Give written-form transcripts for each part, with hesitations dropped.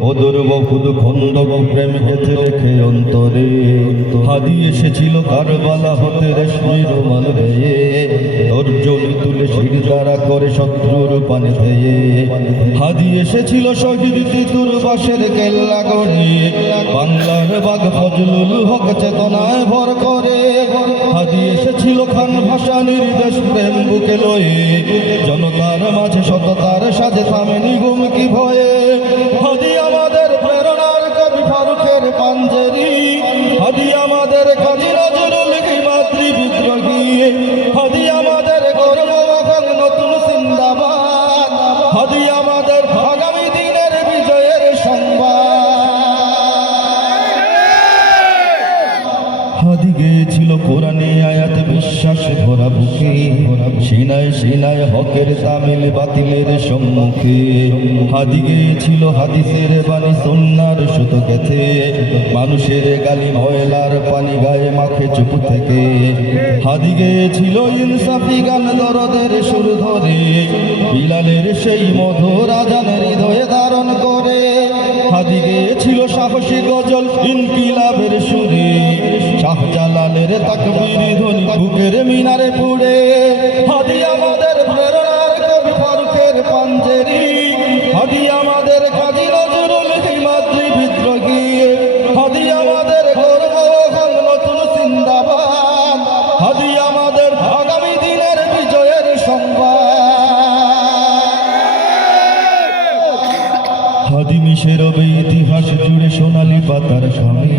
ওদর বহুদ খন্দক প্রেম গেথে রেখে অন্তরে হাদি এসেছিল কারবালা হতে রেশমি রুমাল বেয়ে তর্জনী তুলে শির দ্বারা করে শত্রুর পানে ধেয়ে হাদি এসেছিল শহীদ তিতুর বাসের কেল্লা গড়িয়ে বাংলার বাগ ফজলুল হক চেতনায় ভর করে হাদি এসেছিল খান ভাসানীর দেশ প্রেম বুকে লয়ে জনতার মাঝে সততার সাজে থামেনি গুমকি ভয়ে হাদি আমাদের প্রেরণার কবি ফারুকের পাঞ্জেরি হাদি আমাদের কাজী নজরুল কি মাতৃ বিদ্রোহী হাদি আমাদের গর্ব এখন নতুন জিন্দাবাদ হাদি আমাদের আগামী দিনের বিজয়ের সংবাদ হাদি গেয়েছিল কোরআনে আয়াত বিশ্বাস ভরা বুকে সিনায় সিনায় হকের তামিল বাতিলের সম্মুখে হাদি গেয়েছিল হাদিসের বাণী সুন্নার সুতো গেথে মানুষের গালি ময়লার পানি গায়ে মাখে চুপ থেকে হাদি গেয়েছিল ইনসাফি গান দরদের সুর ধরে বিলালের সেই মধুর আজানের হৃদয়ে ধারণ করে হাদি গেয়েছিল সাহসী গজল ইনকিলাবের সুরে শাহজালালের তাকবীর ধ্বনি বুকের মিনারে পুড়ে হাদি আমাদের প্রেরণার কবি ফারুকের পাঞ্জেরি হাদি আমাদের কাজী নজরুল কি মাতৃ বিদ্রোহী হাদি আমাদের গর্ব এখন নতুন জিন্দাবাদ হাদি আমাদের আগামী দিনের বিজয়ের সংবাদ হাদি মিশে রবে ইতিহাস জুড়ে সোনালী পাতার স্বামী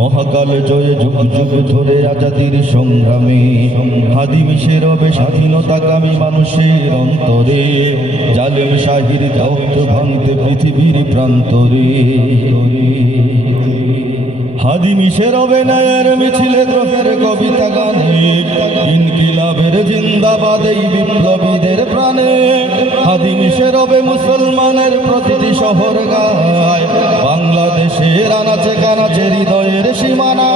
মহাকাল জয়ে যুগ যুগ ধরে আজাদির সংগ্রামে হাদি মিশে রবে স্বাধীনতাকামী মানুষের অন্তরে জালেম শাহির দগ্ধ ভাঙতে পৃথিবীর প্রান্তরে হাদি মিশে রবে ন্যায়ের মিছিলে দ্রোহের কবিতা গানে ইনকিলাবের জিন্দাবাদ এই বিপ্লবীদের প্রাণে হাদি মিশে রবে মুসলমানের প্রতিটি শহর গায় বাংলাদেশের আনাচে কানাচে হৃদয়ের সীমানা